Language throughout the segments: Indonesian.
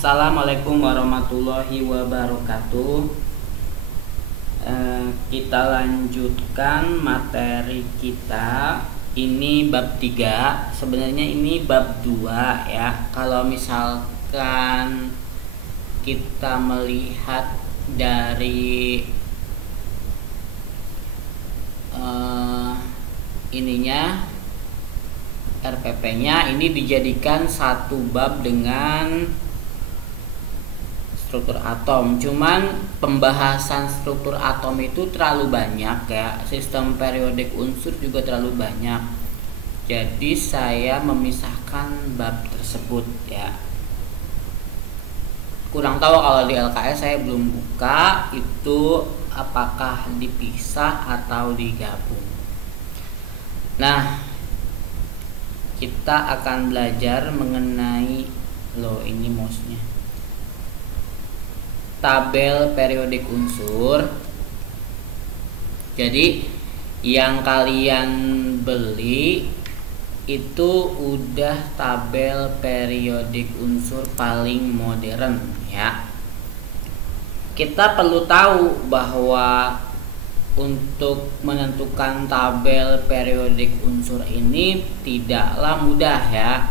Assalamualaikum warahmatullahi wabarakatuh. Kita lanjutkan materi kita. Ini bab 3. Sebenarnya ini bab 2 ya. Kalau misalkan kita melihat dari ininya RPP-nya, ini dijadikan satu bab dengan struktur atom. Cuman pembahasan struktur atom itu terlalu banyak ya. Sistem periodik unsur juga terlalu banyak. Jadi saya memisahkan bab tersebut ya. Kurang tahu kalau di LKS saya belum buka itu apakah dipisah atau digabung. Nah, kita akan belajar mengenai ini mouse-nya. Tabel periodik unsur. Jadi yang kalian beli itu udah tabel periodik unsur paling modern ya. Kita perlu tahu bahwa untuk menentukan tabel periodik unsur ini tidaklah mudah ya.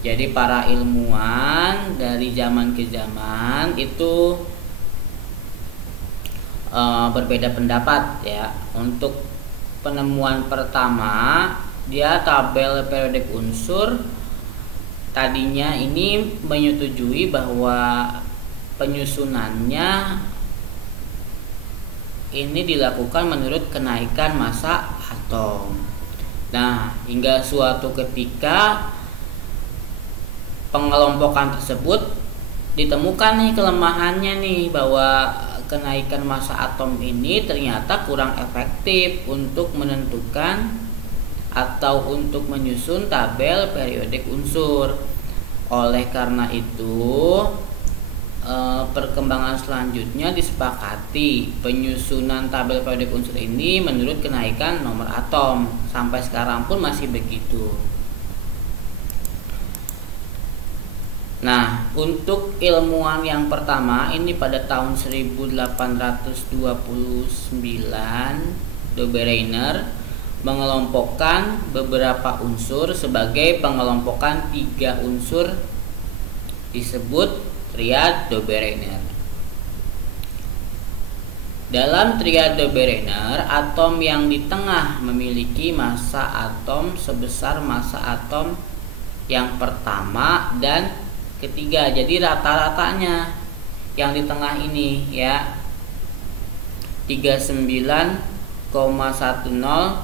Jadi para ilmuwan dari zaman ke zaman itu berbeda pendapat ya. Untuk penemuan pertama, dia tabel periodik unsur tadinya ini menyetujui bahwa penyusunannya ini dilakukan menurut kenaikan massa atom. Nah, hingga suatu ketika pengelompokan tersebut ditemukan nih kelemahannya nih, bahwa kenaikan massa atom ini ternyata kurang efektif untuk menentukan atau untuk menyusun tabel periodik unsur. Oleh karena itu perkembangan selanjutnya disepakati penyusunan tabel periodik unsur ini menurut kenaikan nomor atom. Sampai sekarang pun masih begitu. Nah, untuk ilmuwan yang pertama ini pada tahun 1829, De Bruijner mengelompokkan beberapa unsur sebagai pengelompokan 3 unsur disebut triad De Bruijner. Dalam triad De Bruijner, atom yang di tengah memiliki massa atom sebesar massa atom yang pertama dan ketiga. Jadi rata-ratanya yang di tengah ini ya 39,10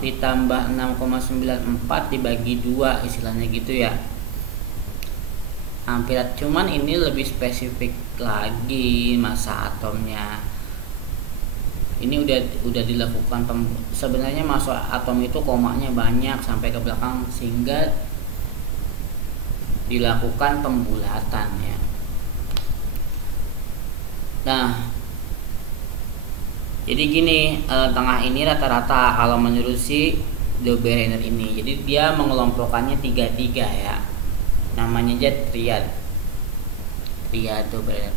ditambah 6,94 dibagi 2 istilahnya gitu ya. Hampir, cuman ini lebih spesifik lagi massa atomnya. Ini udah dilakukan sebenarnya massa atom itu komanya banyak sampai ke belakang sehingga dilakukan pembulatan ya. Nah, jadi gini, tengah ini rata-rata kalau menurut si De Bruijner ini. Jadi dia mengelompokkannya 3-3 ya. Namanya aja triad De Bruijner.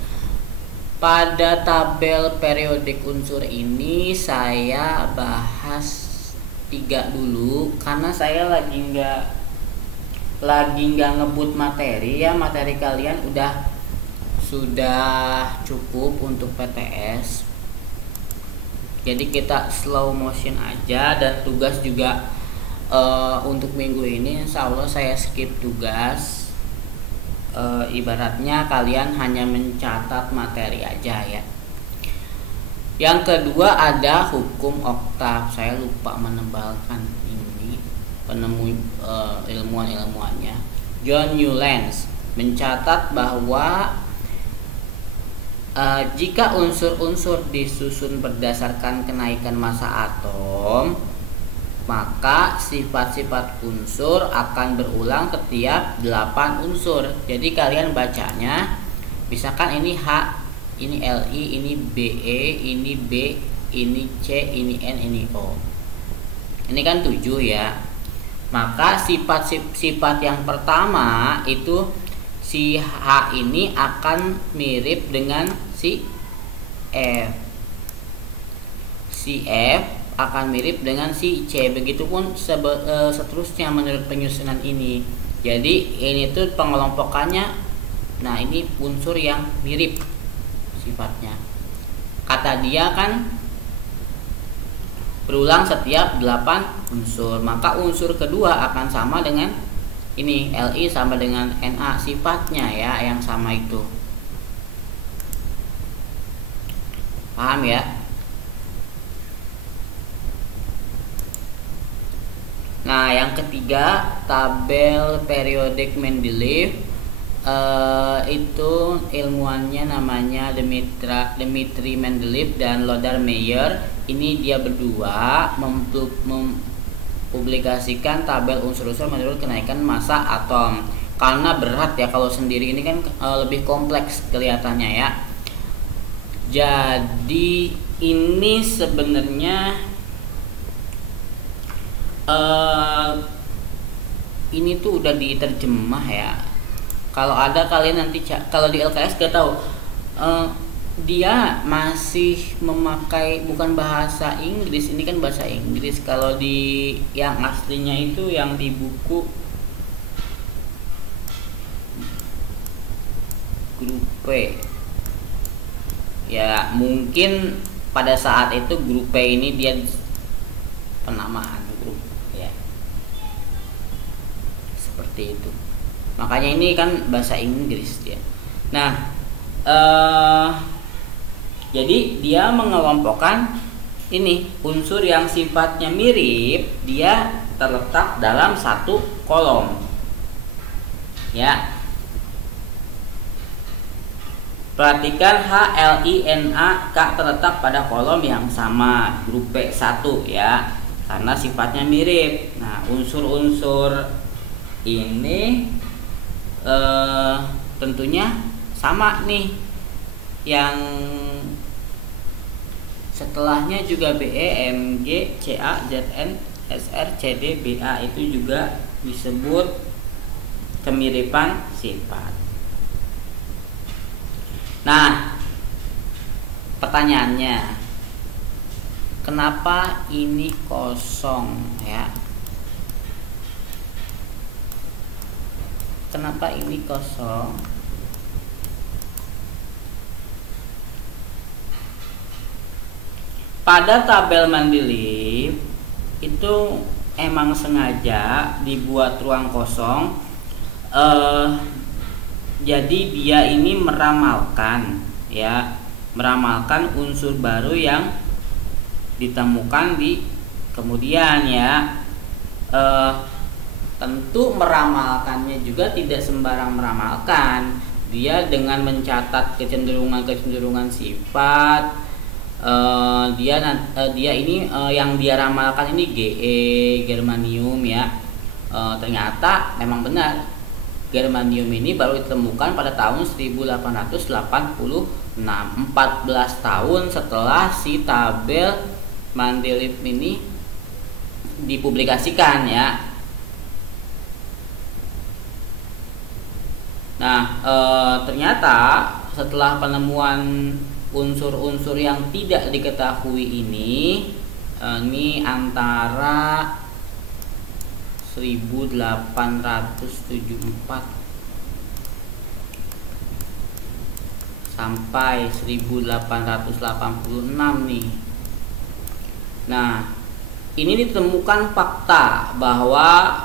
Pada tabel periodik unsur ini saya bahas 3 dulu karena saya lagi nggak ngebut materi ya. Materi kalian sudah cukup untuk PTS. Jadi kita slow motion aja, dan tugas juga untuk minggu ini insya Allah saya skip tugas. Ibaratnya kalian hanya mencatat materi aja ya. Yang kedua ada hukum oktav. Saya lupa menebalkan ini. Penemu ilmuwan-ilmuwannya John Newlands mencatat bahwa jika unsur-unsur disusun berdasarkan kenaikan massa atom, maka sifat-sifat unsur akan berulang setiap 8 unsur. Jadi kalian bacanya misalkan ini H, ini Li, ini Be, ini B, ini C, ini N, ini O. Ini kan 7 ya. Maka sifat-sifat yang pertama itu si H ini akan mirip dengan si F. Si F akan mirip dengan si C. Begitupun seterusnya menurut penyusunan ini. Jadi ini tuh pengelompokannya. Nah, ini unsur yang mirip sifatnya. Kata dia kan berulang setiap 8 unsur. Maka unsur kedua akan sama dengan ini, Li sama dengan Na sifatnya ya, yang sama itu. Paham ya? Nah, yang ketiga, tabel periodik Mendeleev. Itu ilmuannya namanya Dmitri Mendeleev dan Lothar Meyer. Ini dia berdua mempublikasikan tabel unsur-unsur menurut kenaikan massa atom. Karena berat ya, kalau sendiri ini kan lebih kompleks kelihatannya ya. Jadi ini sebenarnya ini tuh udah diterjemah ya. Kalau ada kalian nanti kalau di LKS gak tahu, dia masih memakai bukan bahasa Inggris, ini kan bahasa Inggris. Kalau di yang aslinya itu yang di buku grup P ya, mungkin pada saat itu grup P ini dia penamaan grup ya, seperti itu. Makanya ini kan bahasa Inggris dia. Nah, jadi dia mengelompokkan ini unsur yang sifatnya mirip, dia terletak dalam satu kolom ya. Perhatikan H, L, I, N, A, K terletak pada kolom yang sama, grup P1 ya, karena sifatnya mirip. Nah, unsur-unsur ini tentunya sama nih. Yang setelahnya juga BE, MG, CA, ZN, SR, CD, BA itu juga disebut kemiripan sifat. Nah, pertanyaannya, kenapa ini kosong ya? Kenapa ini kosong? Pada tabel Mendeleev itu emang sengaja dibuat ruang kosong. Jadi dia ini meramalkan ya, meramalkan unsur baru yang ditemukan di kemudian ya. Tentu meramalkannya juga tidak sembarang meramalkan. Dia dengan mencatat kecenderungan sifat. Dia ini yang dia ramalkan ini Ge, germanium ya. Ternyata memang benar, germanium ini baru ditemukan pada tahun 1886, 14 tahun setelah si tabel Mendeleev ini dipublikasikan ya. Nah, ternyata setelah penemuan unsur-unsur yang tidak diketahui ini antara 1874 sampai 1886 nih. Nah, ini ditemukan fakta bahwa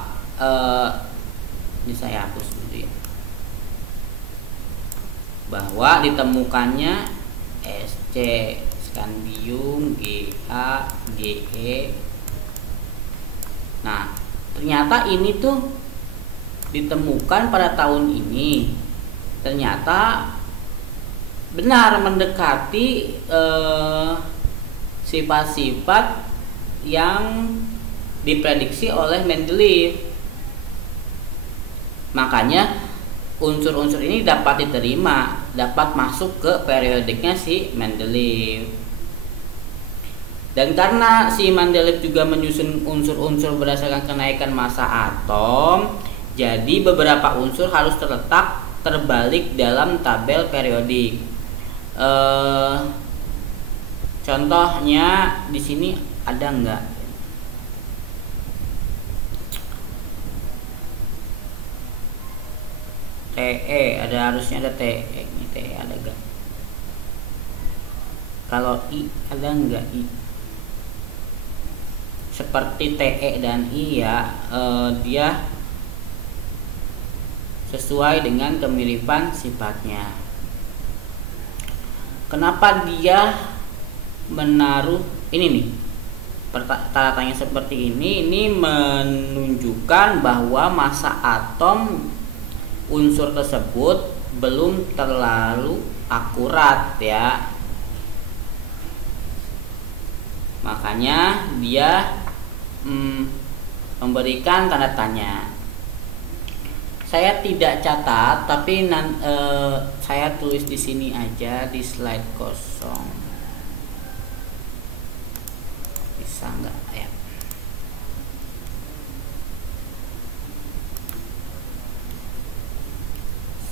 ini saya hapus dulu ya, bahwa ditemukannya Sc, scandium, Ga, Ge. Nah, ternyata ini tuh ditemukan pada tahun ini. Ternyata benar mendekati sifat-sifat yang diprediksi oleh Mendeleev. Makanya unsur-unsur ini dapat diterima, dapat masuk ke periodiknya si Mendeleev. Dan karena si Mendeleev juga menyusun unsur-unsur berdasarkan kenaikan massa atom, jadi beberapa unsur harus terletak terbalik dalam tabel periodik. Contohnya di sini ada enggak? TE ada, harusnya ada TE. Ini TE ada enggak? Kalau I ada enggak I? Seperti TE dan I ya, dia sesuai dengan kemiripan sifatnya. Kenapa dia menaruh ini nih? Tanda tanya seperti ini menunjukkan bahwa massa atom unsur tersebut belum terlalu akurat ya. Makanya dia memberikan tanda tanya. Saya tidak catat, tapi saya tulis di sini aja di slide kosong. Bisa nggak ya?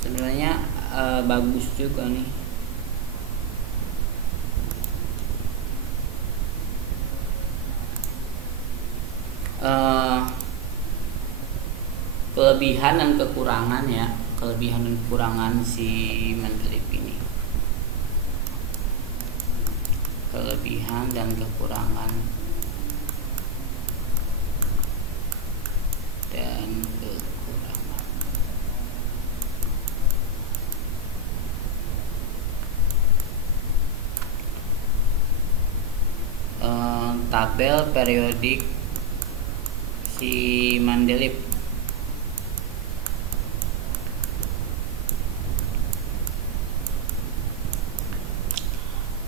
Sebenarnya bagus juga nih. Kelebihan dan kekurangan ya, kelebihan dan kekurangan si Mendelip ini. Kelebihan dan kekurangan tabel periodik si Mendelip.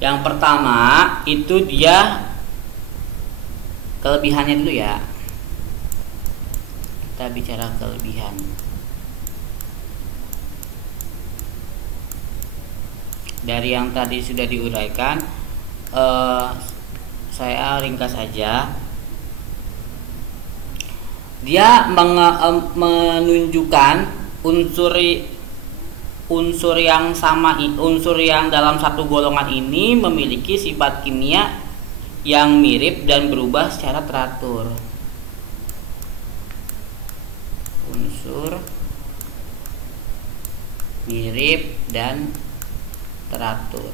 Yang pertama itu dia kelebihannya dulu ya. Kita bicara kelebihan. Dari yang tadi sudah diuraikan, saya ringkas saja. Dia menunjukkan unsur yang sama, unsur yang dalam satu golongan ini memiliki sifat kimia yang mirip dan berubah secara teratur. Unsur mirip dan teratur.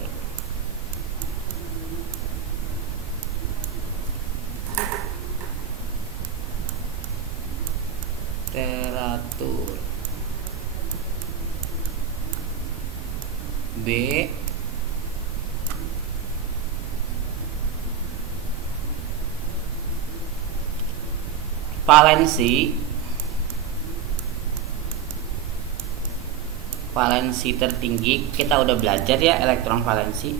B valensi tertinggi. Kita udah belajar ya elektron valensi.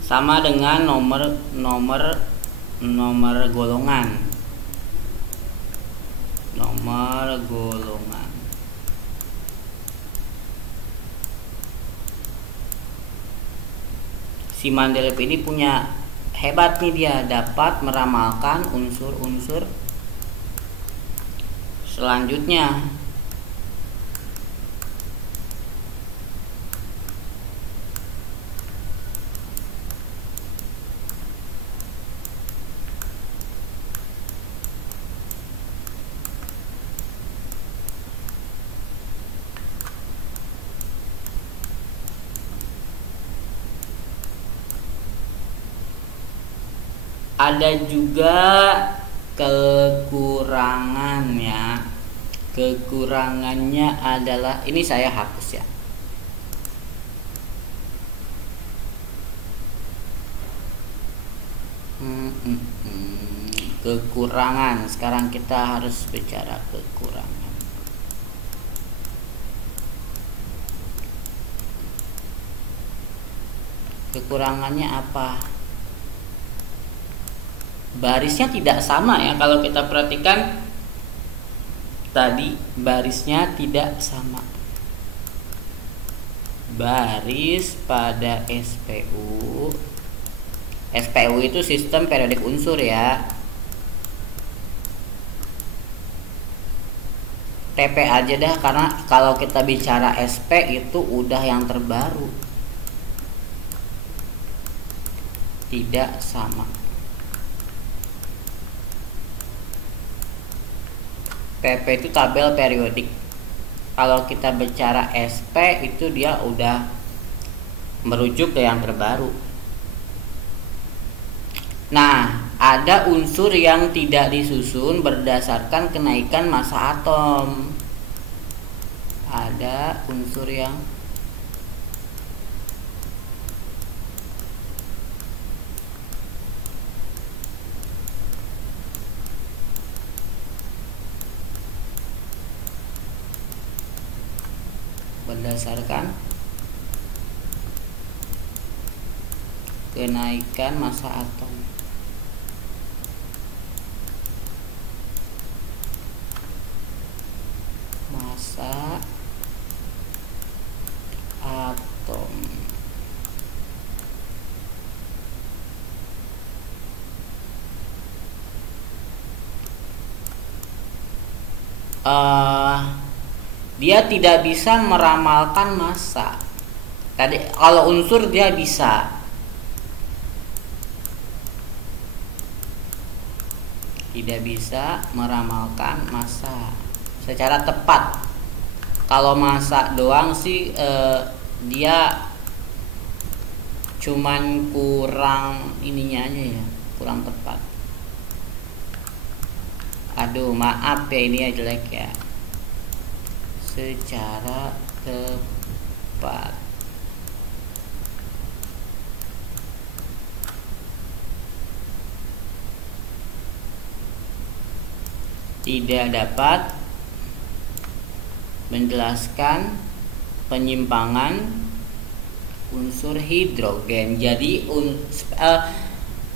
Sama dengan nomor golongan. Si Mendelip ini punya hebat nih, dia dapat meramalkan unsur-unsur selanjutnya. Ada juga kekurangannya. Kekurangannya adalah, ini saya hapus ya. Kekurangan. Sekarang kita harus bicara kekurangan. Kekurangannya apa? Barisnya tidak sama ya. Kalau kita perhatikan tadi, barisnya tidak sama. Baris pada SPU SPU itu sistem periodik unsur ya. TP aja dah, karena kalau kita bicara SP itu udah yang terbaru, tidak sama. PP itu tabel periodik. Kalau kita bicara SP itu dia udah merujuk ke yang terbaru. Nah, ada unsur yang tidak disusun berdasarkan kenaikan massa atom. Ada unsur yang berdasarkan kenaikan massa atom. Massa atom. Dia tidak bisa meramalkan massa. Tadi kalau unsur dia bisa. Tidak bisa meramalkan massa secara tepat. Kalau massa doang sih dia cuman kurang ininya aja ya, kurang tepat. Aduh, maaf ya, ini ya jelek ya. Secara tepat. Tidak dapat menjelaskan penyimpangan unsur hidrogen. Jadi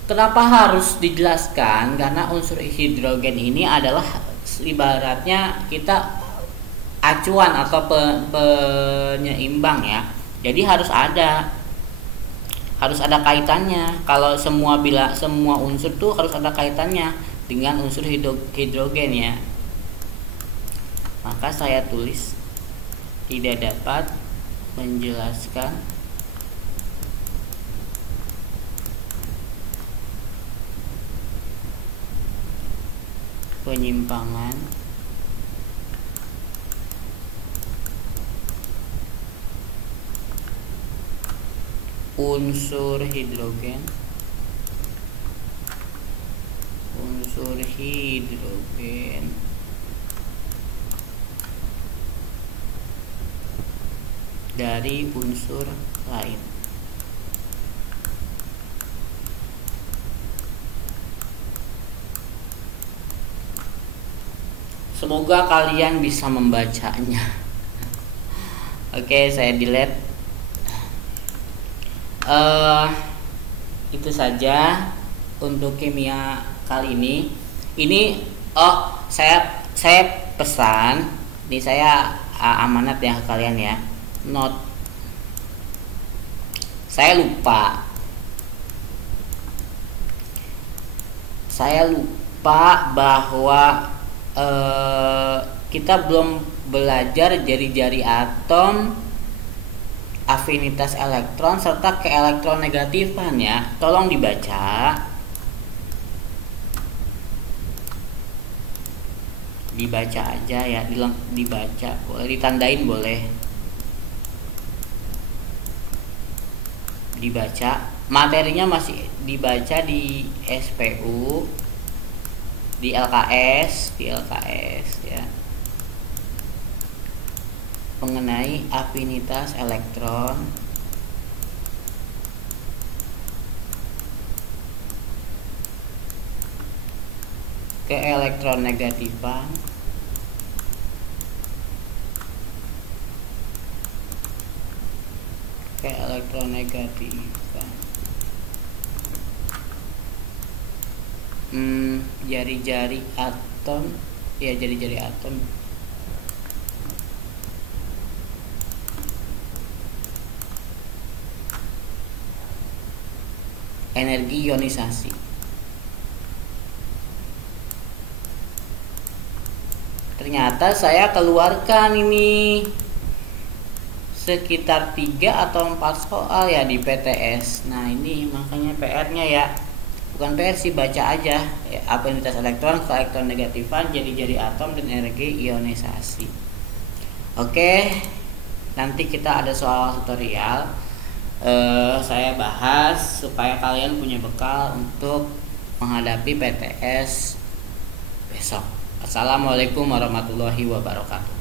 kenapa harus dijelaskan? Karena unsur hidrogen ini adalah ibaratnya kita acuan atau penyeimbang ya. Jadi harus ada kaitannya. Kalau semua unsur tuh harus ada kaitannya dengan unsur hidrogen ya. Maka saya tulis tidak dapat menjelaskan penyimpangan unsur hidrogen dari unsur lain. Semoga kalian bisa membacanya. Oke, saya delete. Itu saja untuk kimia kali ini. Ini saya pesan, ini saya amanat ya kalian ya. Note, saya lupa bahwa kita belum belajar jari-jari atom, afinitas elektron, serta keelektronegatifan ya. Tolong dibaca aja ya, dibaca, boleh ditandain, boleh dibaca. Materinya masih dibaca di SPU, di LKS ya, mengenai afinitas elektron, keelektronegatifan, jari-jari atom ya, jari-jari atom. energi ionisasi. Ternyata saya keluarkan ini sekitar 3 atau 4 soal ya di PTS. Nah ini makanya PR-nya ya, bukan PR sih, baca aja ya, afinitas elektron, keelektronegativan, jari-jari atom, dan energi ionisasi. Oke, nanti kita ada soal tutorial saya bahas supaya kalian punya bekal untuk menghadapi PTS besok. Assalamualaikum warahmatullahi wabarakatuh.